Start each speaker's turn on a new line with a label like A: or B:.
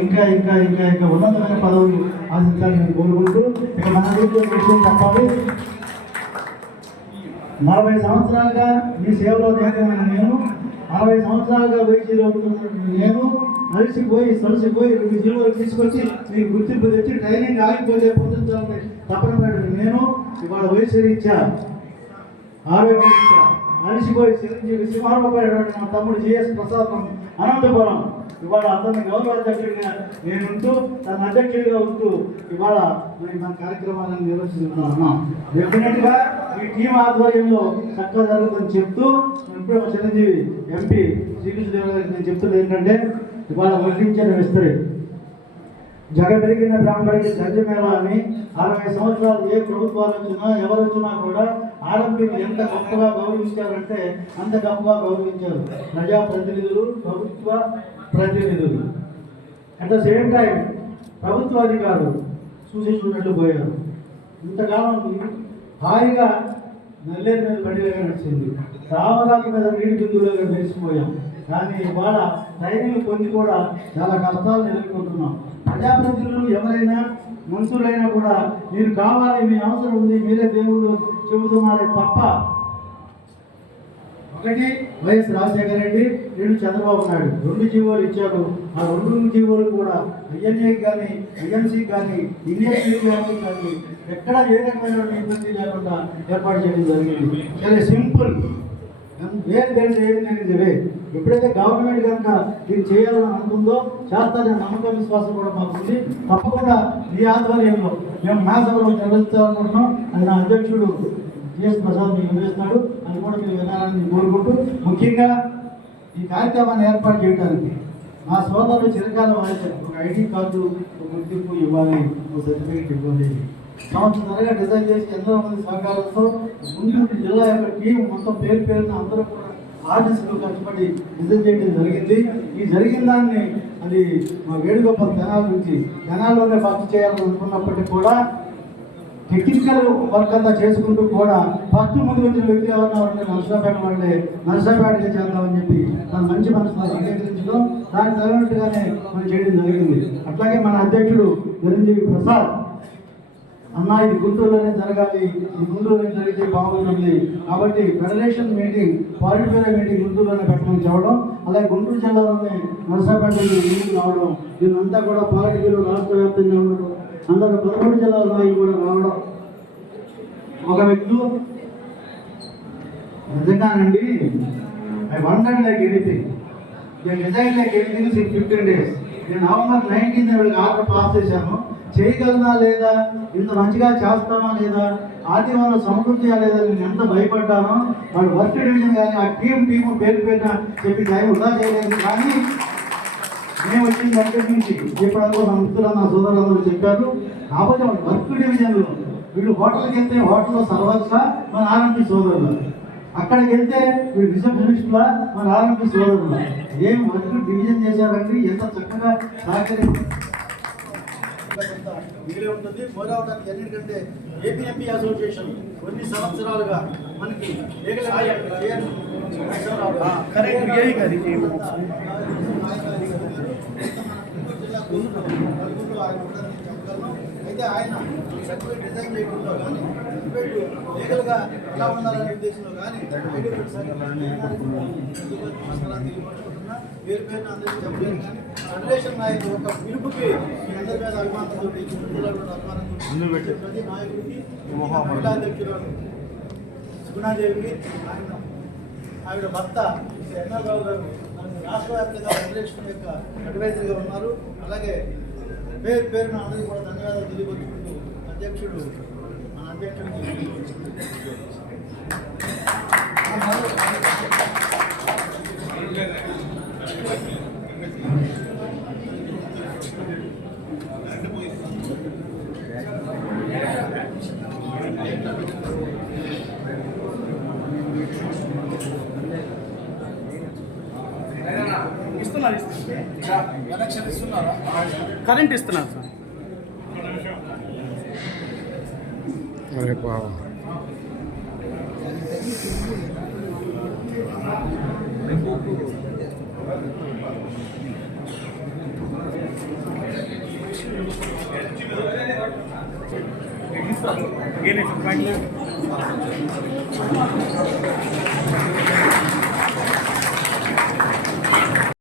A: ఇంకా ఇంకా ఇంకా ఇంకా ఉన్నతమైన పదవులు ఆశించాలని కోరుకుంటూ ఇక మన ఒక విషయం చెప్పాలి. నలభై సంవత్సరాలుగా మీ సేవలో నిమగ్నమైన నేను అరవై సంవత్సరాలుగా వైద్యులు నేను అలసిపోయి సలసిపోయి రెండు జీవులు తీసుకొచ్చి మీకు గుర్తింపు తెచ్చి ట్రైనింగ్ ఆగిపోతే పొందించాలని తపన పడిన నేను ఇవాళ వయసు రీత్యా ఆరోగ్య రీత్యా అలసిపోయి చిరంజీవి సింహారపడినటువంటి మా తమ్ముడు జిఎస్ ప్రసాద్ అనంతపురం ఇవాళ అతన్ని గౌరవ అధ్యక్షుడిగా నేనుంటూ తన అధ్యక్షుడిగా ఉంటూ ఇవాళ మరి మన కార్యక్రమాలను నిర్వహిస్తున్నాం డెఫినెట్గా ఈ టీం ఆధ్వర్యంలో చక్కగా జరుగుతుందని చెప్తూ ఇప్పుడు చిరంజీవి ఎంపీ శ్రీకృష్ణదేవ గారికి నేను చెప్తున్నది ఏంటంటే ఇవాళ వర్ణించిన విస్తరి జగ పెరిగిన బ్రాహ్మడికి సత్యమేళ అని అరవై సంవత్సరాలు ఏ ప్రభుత్వాలు వచ్చినా ఎవరు వచ్చినా కూడా ఆరంభిని ఎంత గొప్పగా గౌరవించారంటే అంత గొప్పగా గౌరవించారు. ప్రజాప్రతినిధులు ప్రభుత్వ ప్రతినిధులు. అట్ ద సేమ్ టైం ప్రభుత్వ అధికారులు చూసి పోయారు. ఇంతకాలం హాయిగా నల్లేరు మీద బండిలాగా నడిచింది. రామరాజు మీద నీటి బిందువులుగా మెరిసిపోయాం. కానీ ఇవాళ ట్రైనింగ్ పొంది కూడా చాలా కష్టాలు ఎదుర్కొంటున్నాం ప్రజాప్రతినిధులు ఎవరైనా మంత్రులైనా కూడా మీరు కావాలి మీ అవసరం ఉంది మీరే దేవుడు చెబుతున్నారే తప్ప ఒకటి వైఎస్ రాజశేఖర రెడ్డి రెండు చంద్రబాబు నాయుడు. రెండు జీవోలు ఇచ్చారు ఆ రెండు జీవోలు కూడా ఐఎన్ఏకి కానీ ఐఎంసీకి కానీ ఇండియన్ కానీ ఎక్కడ ఏ రకమైన ఇబ్బంది లేకుండా ఏర్పాటు చేయడం జరిగింది. చాలా సింపుల్. వేరు ఏం తెలియదు ఇవే ఎప్పుడైతే గవర్నమెంట్ కనుక దీన్ని చేయాలని అనుకుందో చేస్తారనే నమ్మకం విశ్వాసం కూడా మాకుంది తప్పకుండా ఈ ఆధ్వర్యంలో మేము మా సభలో నిర్వహించాలనుకుంటున్నాం. అది నా అధ్యక్షుడు జిఎస్ ప్రసాద్ మీకు వివరిస్తున్నాడు. అది కూడా మీరు వినాలని కోరుకుంటూ ముఖ్యంగా ఈ కార్యక్రమాన్ని ఏర్పాటు చేయడానికి మా సోదరులు చిరకాలం వాయించారు. ఒక ఐడి కార్డు ఒక గుర్తింపు ఇవ్వాలి ఒక సర్టిఫికేట్ ఇవ్వాలి సంవత్సరంగా డిజైన్ చేసి ఎంతో మంది సహకారంతో ముందు జిల్లా యొక్క టీం మొత్తం పేరు పేరున అందరూ కూడా ఆర్టిస్టులు కష్టపడి డిజైన్ చేయడం జరిగింది. ఈ జరిగిన దాన్ని అది మా వేణుగోపాల్ తెనాల నుంచి తెనాల్లోనే భర్తీ చేయాలని అనుకున్నప్పటికీ కూడా టెక్నికల్ వర్క్ అంతా చేసుకుంటూ కూడా ఫస్ట్ ముందు వచ్చిన వ్యక్తి ఎవరన్నా ఉంటే నర్సాపేట వాళ్ళే నర్సాపేటగా చేద్దామని చెప్పి తన మంచి మనసులో అంగీకరించడం దానికి తగినట్టుగానే మనం చేయడం జరిగింది. అట్లాగే మన అధ్యక్షుడు చిరంజీవి ప్రసాద్ అన్న ఇది గుంటూరులోనే జరగాలి ఇది గుంటూరులోనే జరిగితే బాగుంటుంది. కాబట్టి ఫెడరేషన్ మీటింగ్ పాలిటికల్ మీటింగ్ గుంటూరులోనే పెట్టమని చెప్పడం అలాగే గుంటూరు జిల్లాలోనే నర్సాపేట మీటింగ్ రావడం దీనంతా కూడా పాలిటికల్ రాష్ట్ర వ్యాప్తంగా అందరూ పదకొండు జిల్లాల నాయకులు కూడా రావడం ఒక వ్యక్తులు నిజంగానండి ఐ వండర్ లైక్ ఎనీథింగ్ నేను design like anything six fifteen days నేను నవంబర్ నైన్టీన్ వీళ్ళకి ఆర్డర్ పాస్ చేశాను చేయగలనా లేదా? ఇంత మంచిగా చేస్తామా లేదా? ఆదివారం సమకూర్చా లేదా? నేను ఎంత భయపడ్డానో? వాళ్ళు వర్క్ డివిజన్ కానీ ఆ టీం టీము పేరు పేరున చెప్పి టైం వృధా చేయలేదు. కానీ మేము వచ్చిన దగ్గర నుంచి చెప్పడానికి మన మిత్రులు నా సోదరులందరూ చెప్పారు కాకపోతే వర్క్ డివిజన్లో వీళ్ళు హోటల్కి వెళ్తే హోటల్లో సర్వస్గా మన ఆర్ఎంపీ సోదరులు అక్కడికి వెళ్తే వీళ్ళు రిసెప్షనిస్టులా మన ఆర్ఎంపీ సోదరులు ఏం వర్క్ డివిజన్ చేశారండి? ఎంత చక్కగా సహకరి మిగిలి ఉంటుంది. పోరావడానికి ఎన్నికంటే ఏపీఎంపీ అసోసియేషన్ కొన్ని సంవత్సరాలుగా మనకి కరెక్ట్. ఏ చెప్పగలను అయితే ఆయన సర్టిఫికేట్ డిజైన్ చేయడంలో కానీ సర్టిఫికేట్ లీగల్గా ఎలా ఉండాలనే ఉద్దేశంలో కానీ పేరు పేరు అందరికీ చెప్పలేదు కానీ ఫెడరేషన్ నాయకుడు ఒక పిలుపుకి మీ అందరి మీద అభిమానంతో అభిమానంతో ప్రతి నాయకుడికి మహిళా అధ్యక్షురాలు సుగుణాదేవికి ఆయన ఆవిడ భర్త ఎన్నరావు గారు రాష్ట్ర వ్యాప్తంగా ఫెడరేషన్ యొక్క అడ్వైజర్గా ఉన్నారు అలాగే పేరు పేరున అందరికీ కూడా ధన్యవాదాలు తెలియపరుచుకుంటూ అధ్యక్షుడు మన అధ్యక్షుడికి Thank you.
B: కరెంట్ ఇస్తున్నారు సార్.
C: అరే
B: పాపం